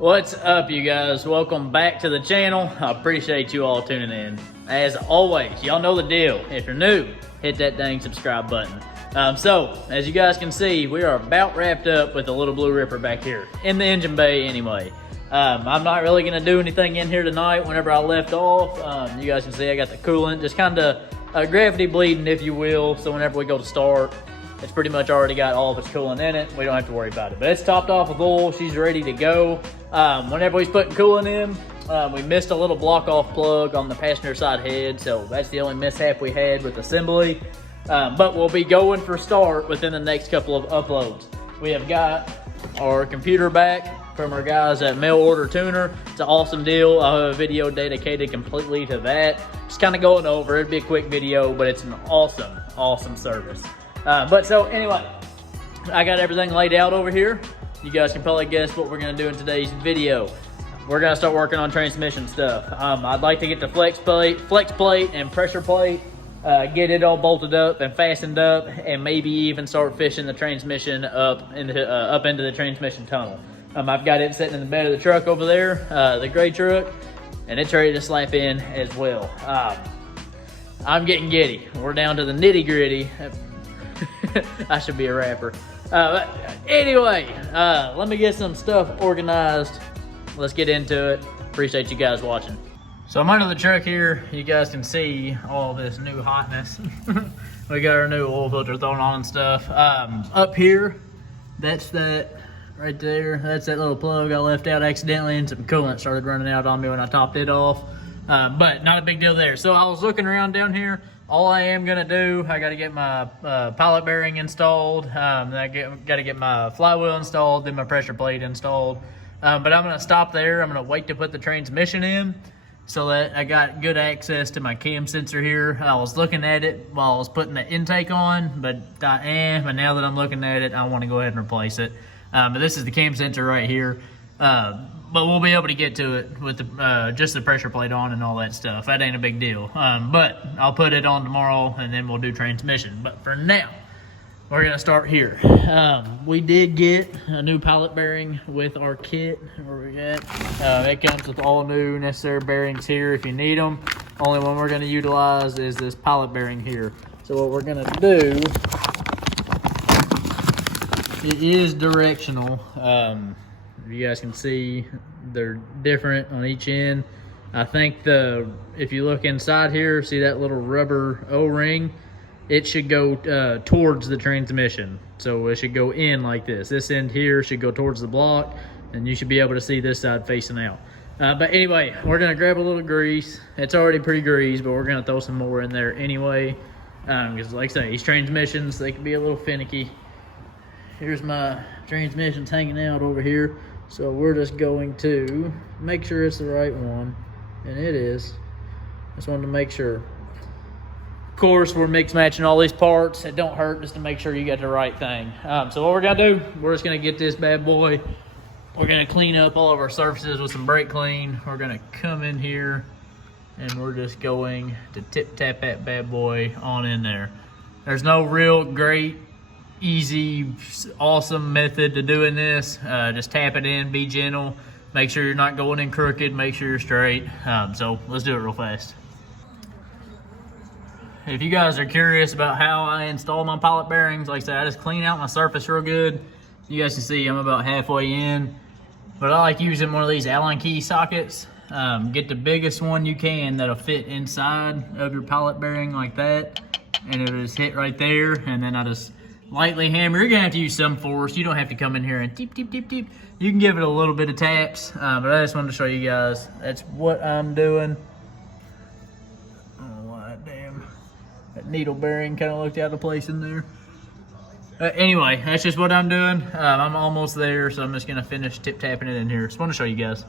What's up, you guys? Welcome back to the channel. I appreciate you all tuning in. As always, y'all know the deal. If you're new, hit that dang subscribe button. So, as you guys can see, we are about wrapped up with the little Blue Ripper back here in the engine bay anyway. I'm not really gonna do anything in here tonight. Whenever I left off, you guys can see I got the coolant, just kind of gravity bleeding, if you will. So whenever we go to start, it's pretty much already got all of its coolant in it. We don't have to worry about it. But it's topped off with oil. She's ready to go. Whenever we was putting coolant in, we missed a little block off plug on the passenger side head. So that's the only mishap we had with assembly. But we'll be going for start within the next couple of uploads. We have got our computer back from our guys at Mail Order Tuner. It's an awesome deal. I'll have a video dedicated completely to that. Just kind of going over. It'd be a quick video, but it's an awesome service. But so anyway, I got everything laid out over here. You guys can probably guess what we're gonna do in today's video. We're gonna start working on transmission stuff. I'd like to get the flex plate and pressure plate, get it all bolted up and fastened up, and maybe even start fishing the transmission up into the transmission tunnel. I've got it sitting in the bed of the truck over there, the gray truck, and it's ready to slap in as well. I'm getting giddy. We're down to the nitty gritty. I should be a rapper. But anyway, let me get some stuff organized. Let's get into it. Appreciate you guys watching. So I'm under the truck here. You guys can see all this new hotness. We got our new oil filter thrown on and stuff. Up here, that's that right there. That's that little plug I left out accidentally, and some coolant started running out on me when I topped it off. But not a big deal there. So I was looking around down here. All I am gonna do, I gotta get my pilot bearing installed. I gotta get my flywheel installed, then my pressure plate installed. But I'm gonna stop there. I'm gonna wait to put the transmission in so that I got good access to my cam sensor here. I was looking at it while I was putting the intake on, but but now that I'm looking at it, I wanna go ahead and replace it. But this is the cam sensor right here. But we'll be able to get to it with the, just the pressure plate on and all that stuff. That ain't a big deal. But I'll put it on tomorrow and then we'll do transmission. But for now, we're gonna start here. We did get a new pilot bearing with our kit. Where we at? It comes with all new necessary bearings here if you need them. Only one we're gonna utilize is this pilot bearing here. So what we're gonna do, it is directional. You guys can see they're different on each end. I think if you look inside here, see that little rubber O-ring? It should go towards the transmission. So it should go in like this. This end here should go towards the block, and you should be able to see this side facing out. But anyway, we're gonna grab a little grease. It's already pretty greased, but we're gonna throw some more in there anyway. Because like I say, these transmissions, they can be a little finicky. Here's my transmissions hanging out over here. So we're just going to make sure it's the right one, and it is. Just wanted to make sure. Of course, we're mix matching all these parts. It don't hurt just to make sure you got the right thing. So what we're gonna do, we're just gonna get this bad boy. We're gonna clean up all of our surfaces with some brake clean. We're gonna come in here and we're just going to tip tap that bad boy on in there. There's no real great, easy, awesome method to doing this. Just tap it in, be gentle, make sure you're not going in crooked, make sure you're straight. So let's do it real fast. If you guys are curious about how I install my pilot bearings, like I said, I just clean out my surface real good. You guys can see I'm about halfway in, but I like using one of these Allen key sockets. Get the biggest one you can that'll fit inside of your pilot bearing like that, and it'll just hit right there, and then I just lightly hammer. You're gonna have to use some force. You don't have to come in here and teep, teep, teep, teep. You can give it a little bit of taps, but I just wanted to show you guys. That's what I'm doing. Oh, damn. That needle bearing kind of looked out of place in there. Anyway, that's just what I'm doing. I'm almost there, so I'm just gonna finish tip tapping it in here. Just want to show you guys.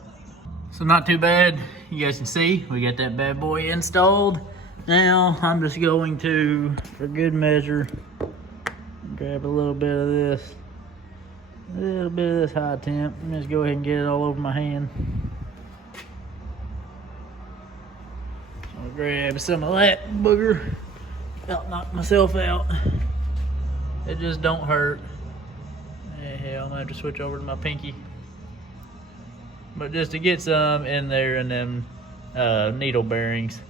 So not too bad. You guys can see we got that bad boy installed. Now I'm just going to, for good measure, grab a little bit of this high temp. Let me just go ahead and get it all over my hand. I'll grab some of that booger. About knock myself out. It just don't hurt. Hell, I'm gonna have to switch over to my pinky. but just to get some in there and them needle bearings.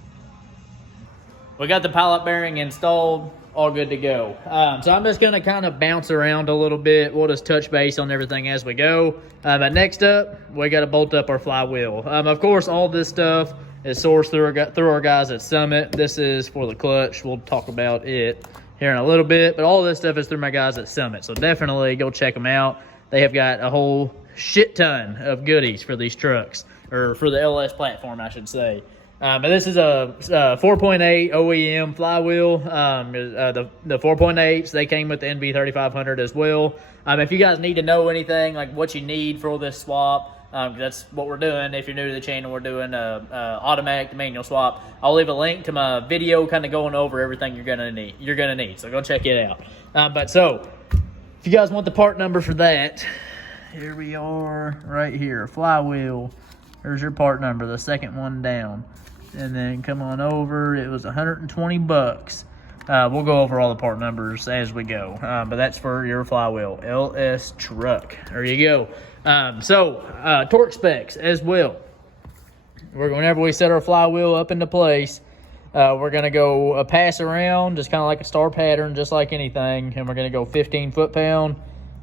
We got the pilot bearing installed, all good to go. So I'm just gonna kind of bounce around a little bit. We'll just touch base on everything as we go. But next up, we gotta bolt up our flywheel. Of course, all this stuff is sourced through our guys at Summit. This is for the clutch. We'll talk about it here in a little bit, but all this stuff is through my guys at Summit. So definitely go check them out. They have got a whole shit ton of goodies for these trucks, or for the LS platform, I should say. But this is a 4.8 OEM flywheel. The 4.8s, they came with the NV3500 as well. If you guys need to know anything, like what you need for this swap, that's what we're doing. If you're new to the channel, we're doing automatic to manual swap. I'll leave a link to my video kind of going over everything you're gonna need. So go check it out. But so, if you guys want the part number for that, here we are right here, flywheel. There's your part number, the second one down. And then come on over, it was 120 bucks. We'll go over all the part numbers as we go. But that's for your flywheel, LS truck. There you go. Torque specs as well. Whenever we set our flywheel up into place, we're gonna go a pass around, just kind of like a star pattern, just like anything. And we're gonna go 15 foot-pound,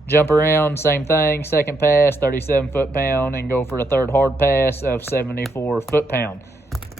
jump around, same thing, second pass, 37 foot-pound, and go for the third hard pass of 74 foot-pound.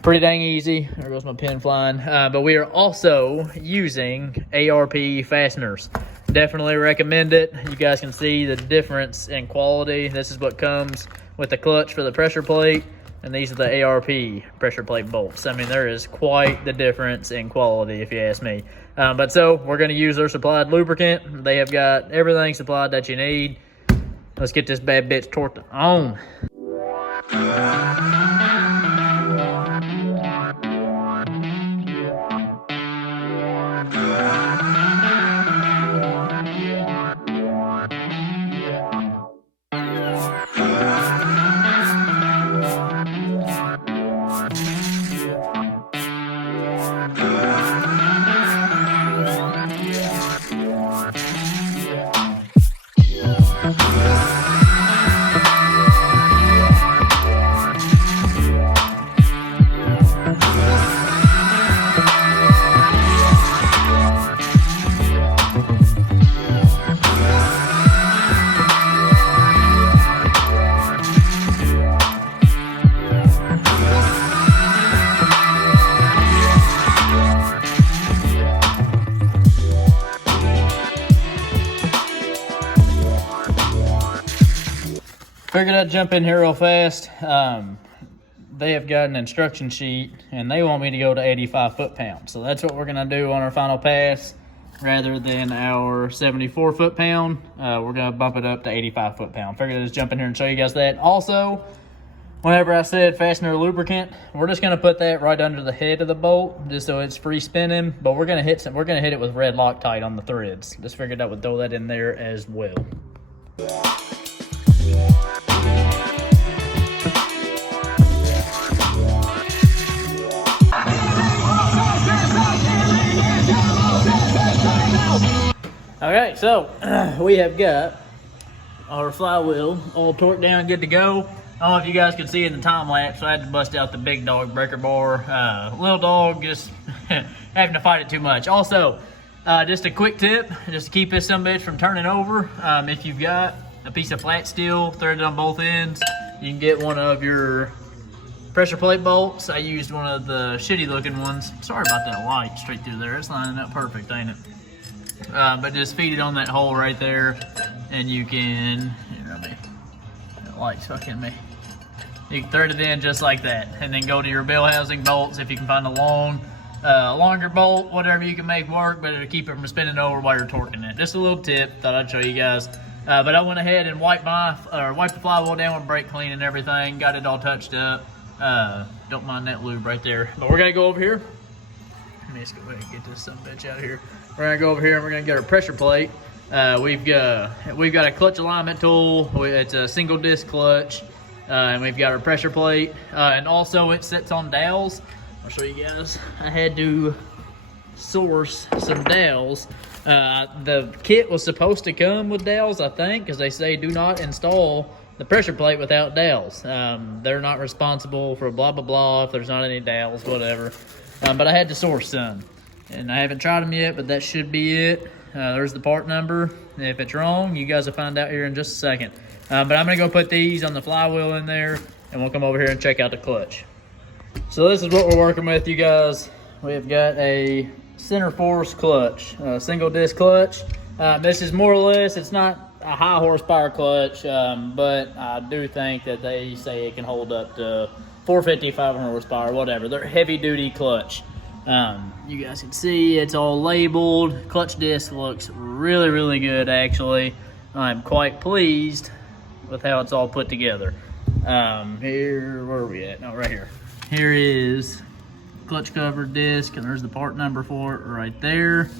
Pretty dang easy. There goes my pen flying. But we are also using ARP fasteners. Definitely recommend it. You guys can see the difference in quality. This is what comes with the clutch for the pressure plate, and these are the ARP pressure plate bolts. I mean, there is quite the difference in quality, if you ask me. But so we're going to use their supplied lubricant. They have got everything supplied that you need. Let's get this bad bitch torqued on. Figured I'd jump in here real fast. They have got an instruction sheet, and they want me to go to 85 foot-pound. So that's what we're gonna do on our final pass. Rather than our 74 foot-pound, we're gonna bump it up to 85 foot-pound. Figured I'd just jump in here and show you guys that. Also, whenever I said fastener lubricant, we're just gonna put that right under the head of the bolt, just so it's free spinning. But we're gonna hit it with red Loctite on the threads. Just figured I would throw that in there as well. Okay, so we have got our flywheel all torqued down, good to go. I don't know if you guys can see in the time lapse, I had to bust out the big dog breaker bar. Little dog just having to fight it too much. Also, just a quick tip, just to keep this sumbitch from turning over. If you've got a piece of flat steel threaded on both ends, you can get one of your pressure plate bolts. I used one of the shitty looking ones. Sorry about that light straight through there. It's lining up perfect, ain't it? But just feed it on that hole right there, and you can, that light's fucking me. You can thread it in just like that, and then go to your bell housing bolts if you can find a longer bolt, whatever you can make work, but it'll keep it from spinning over while you're torquing it. Just a little tip, thought I'd show you guys. But I went ahead and wiped the flywheel down with brake clean and everything, got it all touched up. Don't mind that lube right there. But we're gonna go over here. Let me just go ahead and get this sumbitch out of here. We're gonna go over here and we're gonna get our pressure plate. We've got a clutch alignment tool. It's a single disc clutch, and we've got our pressure plate. And also it sits on dowels. I'll show you guys. I had to source some dowels. The kit was supposed to come with dowels, I think, because they say do not install the pressure plate without dowels. They're not responsible for blah, blah, blah if there's not any dowels, whatever. But I had to source some. And I haven't tried them yet, but that should be it. There's the part number. If it's wrong, you guys will find out here in just a second. But I'm gonna go put these on the flywheel in there, and we'll come over here and check out the clutch. So this is what we're working with, you guys. We've got a center force clutch, single disc clutch. This is more or less, it's not a high horsepower clutch, but I do think that they say it can hold up to 450, 500 horsepower, whatever. They're heavy duty clutch. You guys can see it's all labeled. Clutch disc looks really, really good, actually. I'm quite pleased with how it's all put together. Here, where are we at? No, right here. Here is clutch cover disc, and there's the part number for it right there.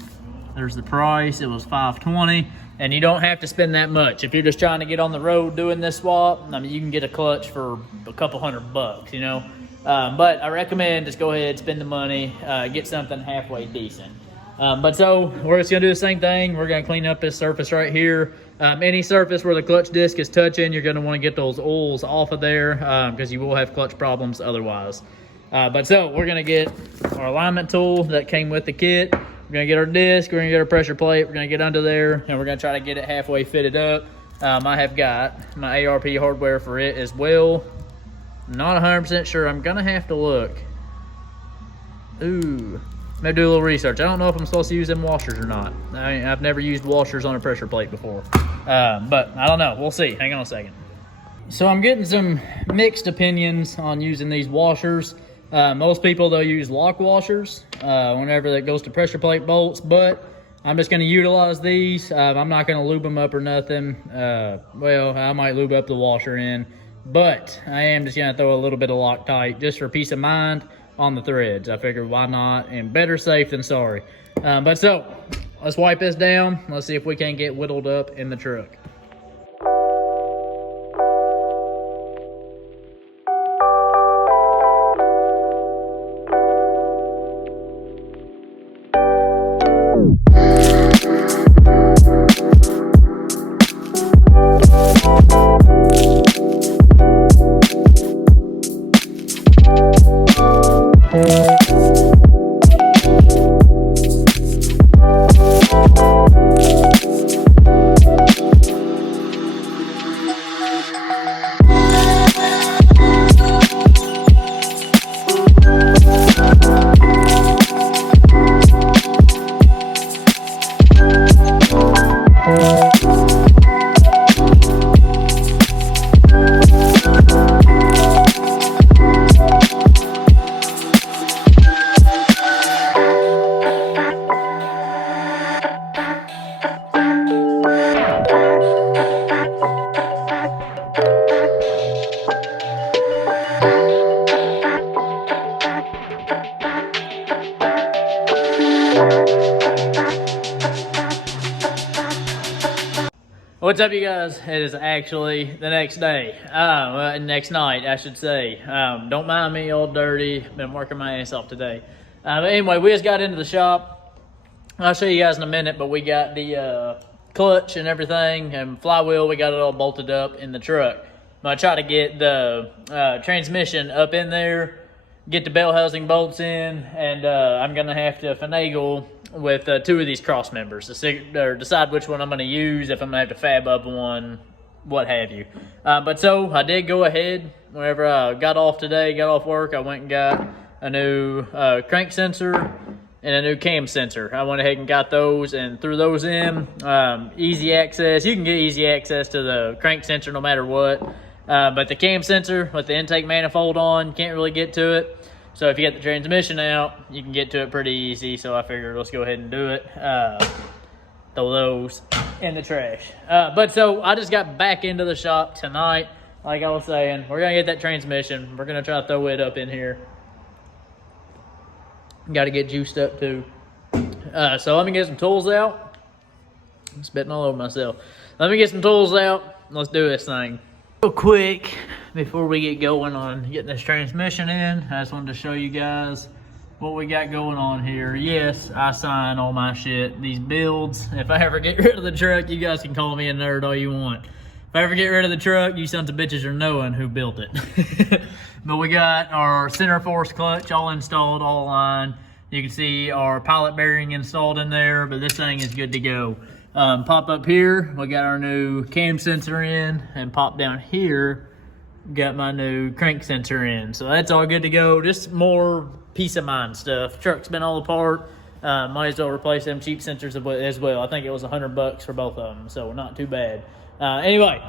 There's the price. It was $520, and you don't have to spend that much. If you're just trying to get on the road doing this swap, I mean, you can get a clutch for a couple $100, you know. But I recommend just go ahead, spend the money, get something halfway decent. But so we're just gonna do the same thing. We're gonna clean up this surface right here. Any surface where the clutch disc is touching, you're gonna wanna get those oils off of there because you will have clutch problems otherwise. But so we're gonna get our alignment tool that came with the kit. We're gonna get our disc, we're gonna get our pressure plate, we're gonna get under there, and we're gonna try to get it halfway fitted up. I have got my ARP hardware for it as well. Not 100% sure. I'm gonna have to look. Ooh. Maybe do a little research. I don't know if I'm supposed to use them washers or not. I've never used washers on a pressure plate before. But I don't know. We'll see. Hang on a second. So I'm getting some mixed opinions on using these washers. Most people, they'll use lock washers whenever that goes to pressure plate bolts, but I'm just going to utilize these. I'm not going to lube them up or nothing. Well, I might lube up the washer in, but I am just going to throw a little bit of Loctite just for peace of mind on the threads. I figured why not, and better safe than sorry. But so let's wipe this down. Let's see if we can get whittled up in the truck. What's up, you guys? It is actually the next day. Next night, I should say. Don't mind me all dirty. Been working my ass off today. But anyway, we just got into the shop. I'll show you guys in a minute, but we got the clutch and everything, and flywheel, we got it all bolted up in the truck. I'm gonna try to get the transmission up in there, get the bell housing bolts in, and I'm gonna have to finagle with two of these cross members to decide which one I'm going to use, if I'm going to have to fab up one, what have you. But so I did go ahead, whenever I got off work, I went and got a new crank sensor and a new cam sensor. I went ahead and got those and threw those in. Easy access. You can get easy access to the crank sensor no matter what. But the cam sensor with the intake manifold on, you can't really get to it. So if you get the transmission out, you can get to it pretty easy. So I figured let's go ahead and do it. Throw those in the trash. But so I just got back into the shop tonight. Like I was saying, we're going to get that transmission. We're going to try to throw it up in here. Got to get juiced up too. So let me get some tools out. I'm spitting all over myself. Let me get some tools out. Let's do this thing. Real quick, before we get going on getting this transmission in, I just wanted to show you guys what we got going on here. Yes, I sign all my shit, these builds. If I ever get rid of the truck, you guys can call me a nerd all you want. If I ever get rid of the truck, you sons of bitches are knowing who built it. But we got our center force clutch all installed, all aligned. You can see our pilot bearing installed in there, but this thing is good to go. Pop up here, we got our new cam sensor in, and pop down here, got my new crank sensor in. So that's all good to go. Just more peace of mind stuff. Truck's been all apart. Might as well replace them cheap sensors as well. I think it was $100 for both of them, so not too bad. Anyway,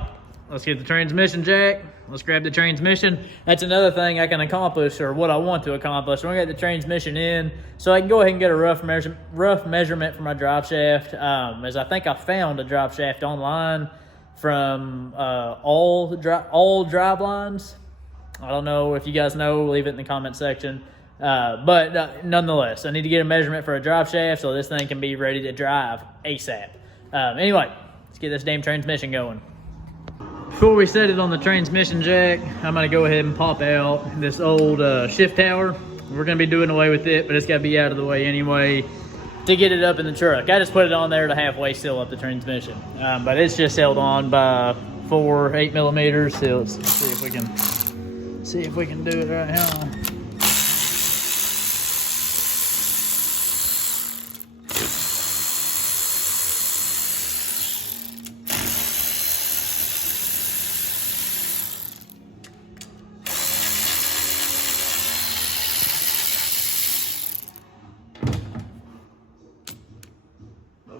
let's get the transmission jack. Let's grab the transmission. That's another thing I can accomplish, or what I want to accomplish. When I get the transmission in, so I can go ahead and get a rough measurement for my drive shaft. As I think I found a drive shaft online from all drive lines. I don't know if you guys know. Leave it in the comment section. But nonetheless, I need to get a measurement for a drive shaft so this thing can be ready to drive ASAP. Anyway, let's get this damn transmission going. Before we set it on the transmission jack, I'm gonna go ahead and pop out this old shift tower. We're gonna be doing away with it, but it's gotta be out of the way anyway to get it up in the truck. I just put it on there to halfway seal up the transmission. But it's just held on by 4 8mm. So let's see if we can do it right now.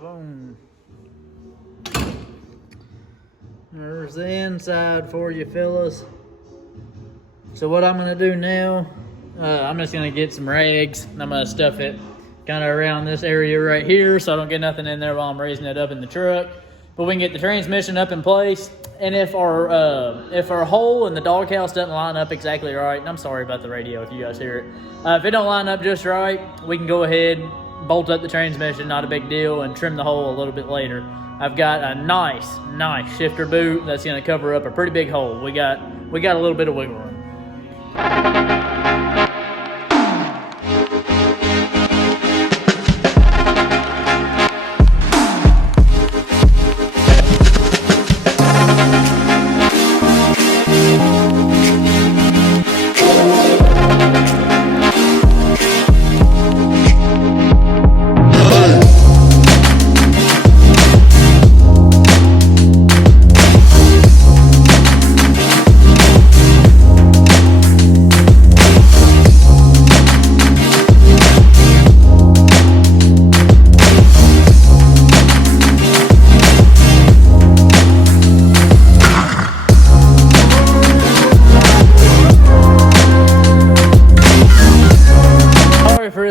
Boom. There's the inside for you fellas. So what I'm gonna do now, I'm just gonna get some rags. I'm gonna stuff it kind of around this area right here so I don't get nothing in there while I'm raising it up in the truck. But we can get the transmission up in place. And if our hole in the doghouse doesn't line up exactly right, and I'm sorry about the radio if you guys hear it, if it don't line up just right, we can go ahead, bolt up the transmission, not a big deal, and trim the hole a little bit later. I've got a nice shifter boot that's gonna cover up a pretty big hole. We got a little bit of wiggle room.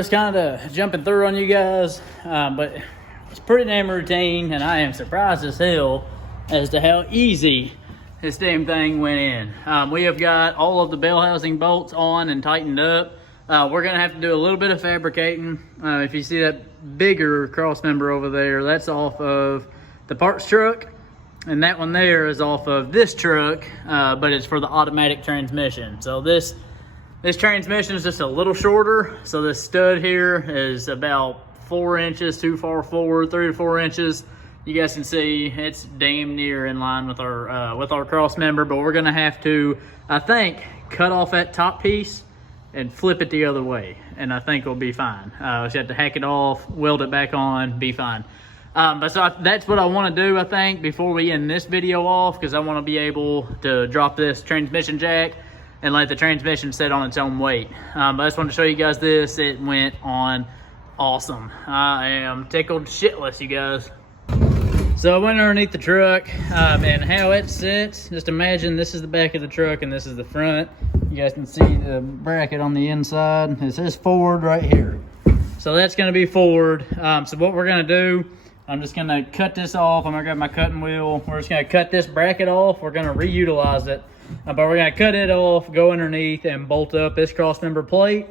Kind of jumping through on you guys, but it's pretty damn routine, and I am surprised as hell as to how easy this damn thing went in. We have got all of the bell housing bolts on and tightened up. We're gonna have to do a little bit of fabricating. If you see that bigger cross member over there, that's off of the parts truck, and that one there is off of this truck, but it's for the automatic transmission. So this transmission is just a little shorter, so this stud here is about 4 inches too far forward, 3 to 4 inches. You guys can see it's damn near in line with our cross member, but we're gonna have to, I think, cut off that top piece and flip it the other way, and I think we'll be fine. So you have to hack it off, weld it back on, be fine. That's what I want to do, I think, before we end this video off, because I want to be able to drop this transmission jack and let the transmission sit on its own weight. But I just wanted to show you guys this. It went on awesome. I am tickled shitless, you guys. So I went underneath the truck, and how it sits, just imagine this is the back of the truck and this is the front. You guys can see the bracket on the inside. It says forward right here. So that's gonna be forward. So what we're gonna do, I'm just gonna cut this off. I'm gonna grab my cutting wheel. We're just gonna cut this bracket off. We're gonna reutilize it. But we're gonna cut it off, go underneath, and bolt up this cross member plate,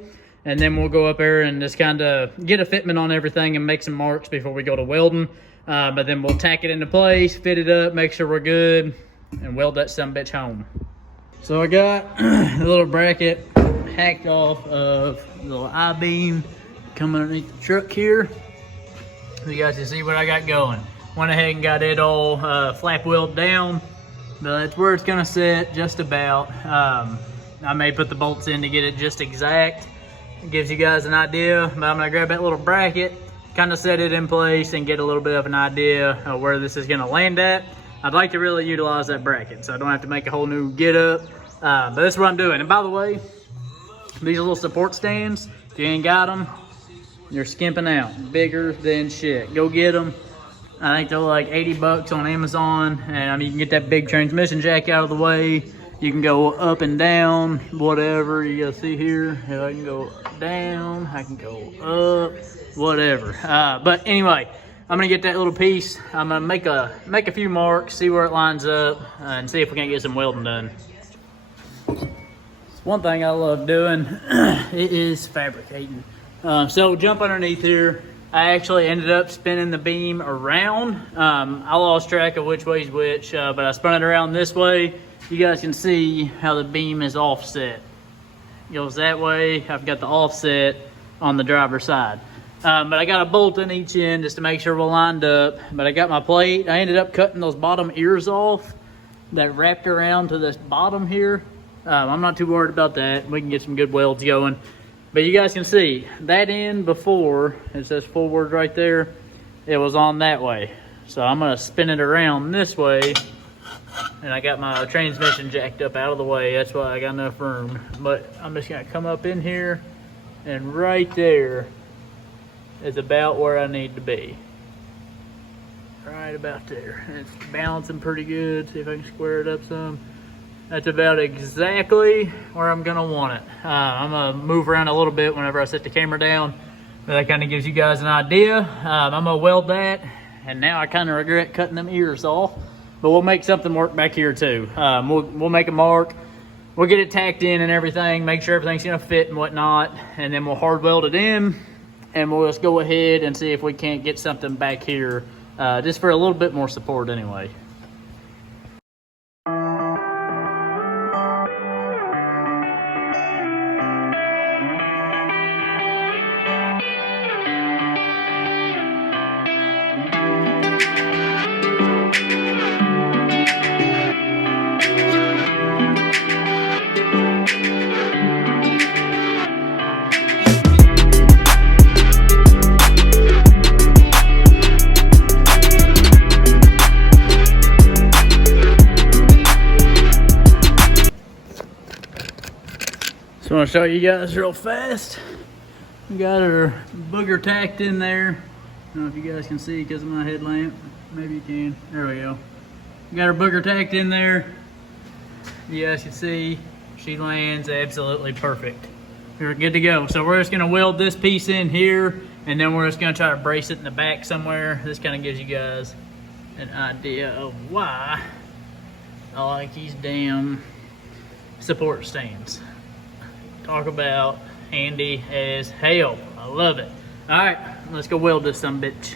and then we'll go up there and just kind of get a fitment on everything and make some marks before we go to welding. But then we'll tack it into place, fit it up, make sure we're good, and weld that sumbitch home. So I got a little bracket hacked off of the little I-beam coming underneath the truck here. So you guys can see what I got going. Went ahead and got it all flap welded down. but that's where it's gonna sit, just about. I may put the bolts in to get it just exact. It gives you guys an idea, but I'm gonna grab that little bracket, kind of set it in place and get a little bit of an idea of where this is gonna land at. I'd like to really utilize that bracket so I don't have to make a whole new get up, but that's what I'm doing. And by the way, these little support stands, if you ain't got them, you're skimping out. Bigger than shit. Go get them. I think they're like 80 bucks on Amazon, and I mean, you can get that big transmission jack out of the way. You can go up and down, whatever. You gotta see here, I can go down, I can go up, whatever. But anyway, I'm gonna get that little piece. I'm gonna make a few marks, see where it lines up, and see if we can get some welding done. One thing I love doing, it is fabricating. So jump underneath here. I actually ended up spinning the beam around. I lost track of which way's which, but I spun it around this way. You guys can see how the beam is offset. It goes that way. I've got the offset on the driver's side. But I got a bolt in each end just to make sure we're lined up. But I got my plate. I ended up cutting those bottom ears off that wrapped around to this bottom here. I'm not too worried about that. We can get some good welds going. But you guys can see that end before, it says forward right there, it was on that way. So I'm gonna spin it around this way, and I got my transmission jacked up out of the way. That's why I got enough room. But I'm just gonna come up in here, and right there is about where I need to be. Right about there. And it's balancing pretty good. See if I can square it up some. That's about exactly where I'm gonna want it. I'm gonna move around a little bit whenever I set the camera down, but that kind of gives you guys an idea. I'm gonna weld that, and now I kind of regret cutting them ears off, but we'll make something work back here too. We'll make a mark, we'll get it tacked in and everything, make sure everything's gonna fit and whatnot, and then we'll hard weld it in, and we'll just go ahead and see if we can't get something back here, just for a little bit more support anyway. So I'm gonna show you guys real fast. We got our booger tacked in there. I don't know if you guys can see because of my headlamp. Maybe you can. There we go. We got our booger tacked in there. You guys can see she lands absolutely perfect. We're good to go. So we're just gonna weld this piece in here, and then we're just gonna try to brace it in the back somewhere. This kind of gives you guys an idea of why I like these damn support stands. Talk about handy as hell. I love it. All right, let's go weld this sumbitch.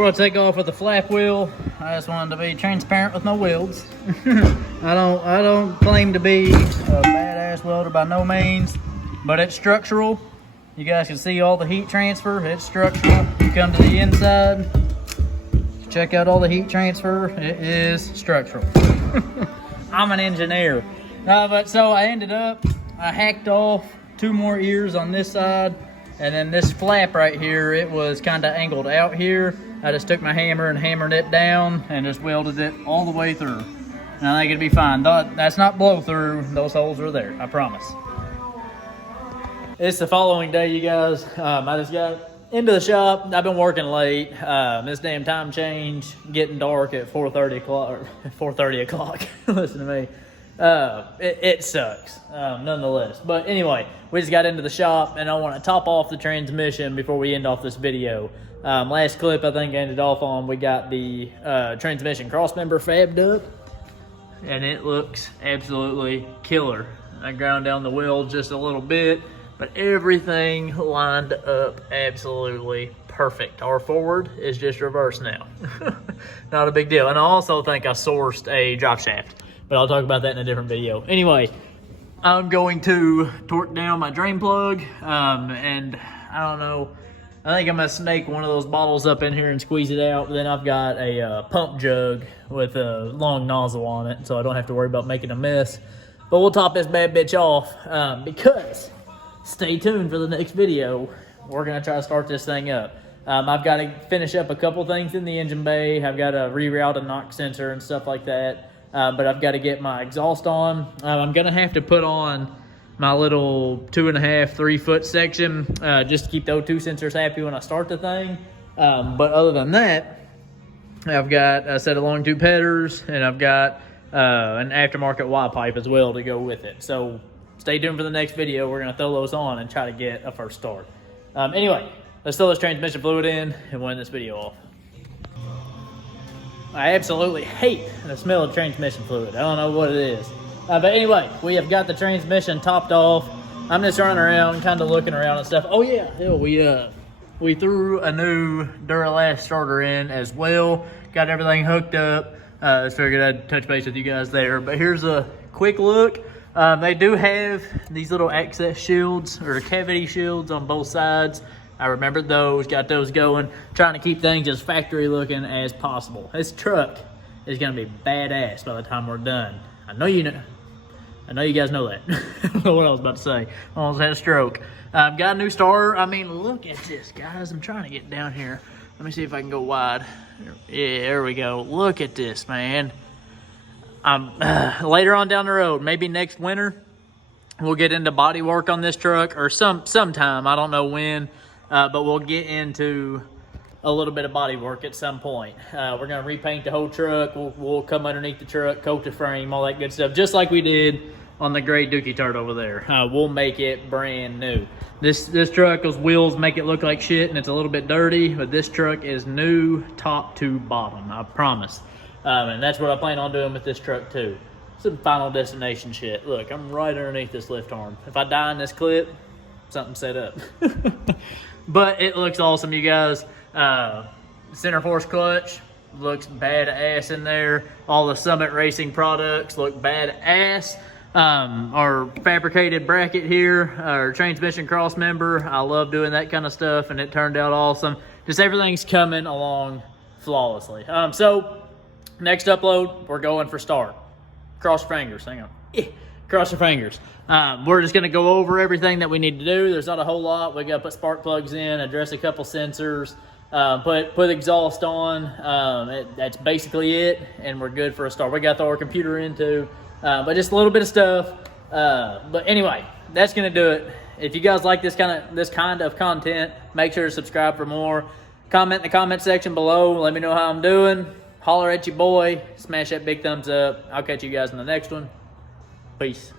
Before I take off with the flap wheel, I just wanted to be transparent with my welds. I don't claim to be a badass welder by no means, but it's structural. You guys can see all the heat transfer. It's structural. You come to the inside, check out all the heat transfer. It is structural. I'm an engineer. But so I ended up, I hacked off 2 more ears on this side, and then this flap right here, it was kind of angled out here. I just took my hammer and hammered it down and just welded it all the way through. And I think it'll be fine. That's not blow through, those holes are there, I promise. It's the following day, you guys. I just got into the shop. I've been working late. This damn time change, getting dark at 4:30 o'clock. 4:30 o'clock. Listen to me. It sucks, nonetheless. But anyway, we just got into the shop, and I want to top off the transmission before we end off this video. Last clip, I think, I ended off on, we got the transmission crossmember fabbed up, and it looks absolutely killer. I ground down the wheel just a little bit, but everything lined up absolutely perfect. Our forward is just reversed now. Not a big deal. And I also think I sourced a drop shaft, but I'll talk about that in a different video. Anyway, I'm going to torque down my drain plug, and I don't know, I think I'm gonna snake one of those bottles up in here and squeeze it out. But then I've got a pump jug with a long nozzle on it, so I don't have to worry about making a mess. But we'll top this bad bitch off, because stay tuned for the next video. We're gonna try to start this thing up. I've got to finish up a couple things in the engine bay. I've got to reroute a knock sensor and stuff like that. But I've got to get my exhaust on. I'm gonna have to put on my little 2.5, 3 foot section, just to keep those 2 sensors happy when I start the thing. But other than that, I've got a set of long tube headers, and I've got an aftermarket Y pipe as well to go with it. So stay tuned for the next video. We're gonna throw those on and try to get a first start. Anyway, let's throw this transmission fluid in and wind this video off. I absolutely hate the smell of transmission fluid. I don't know what it is. But anyway, we have got the transmission topped off. I'm just running around, kind of looking around and stuff. Oh yeah, we threw a new Duralast starter in as well. Got everything hooked up. Just figured I'd touch base with you guys there. But here's a quick look. They do have these little access shields or cavity shields on both sides. I remembered those, got those going, trying to keep things as factory looking as possible. This truck is gonna be badass by the time we're done. I know you guys know that. I don't know what I was about to say. I almost had a stroke. Got a new starter. I mean, look at this, guys. I'm trying to get down here. Let me see if I can go wide. Yeah, there we go. Look at this, man. Later on down the road, maybe next winter, we'll get into body work on this truck, or sometime, I don't know when. But we'll get into a little bit of body work at some point. We're gonna repaint the whole truck. We'll come underneath the truck, coat the frame, all that good stuff, just like we did on the gray Dookie Tart over there. We'll make it brand new. This truck, those wheels make it look like shit, and it's a little bit dirty, but this truck is new top to bottom, I promise. And that's what I plan on doing with this truck too. Some Final Destination shit. Look, I'm right underneath this lift arm. If I die in this clip, something set up. But it looks awesome, you guys. Center force clutch looks badass in there. All the Summit Racing products look badass. Our fabricated bracket here, our transmission cross member, I love doing that kind of stuff, and it turned out awesome. Just everything's coming along flawlessly. So next upload, we're going for start. Cross your fingers. Hang on. Cross your fingers. We're just going to go over everything that we need to do. There's not a whole lot. We got to put spark plugs in, address a couple sensors, put exhaust on. That's basically it, and we're good for a start. We got to throw our computer in too, but just a little bit of stuff. But anyway, that's going to do it. If you guys like this kind of content, make sure to subscribe for more. Comment in the comment section below. Let me know how I'm doing. Holler at your boy. Smash that big thumbs up. I'll catch you guys in the next one. Peace.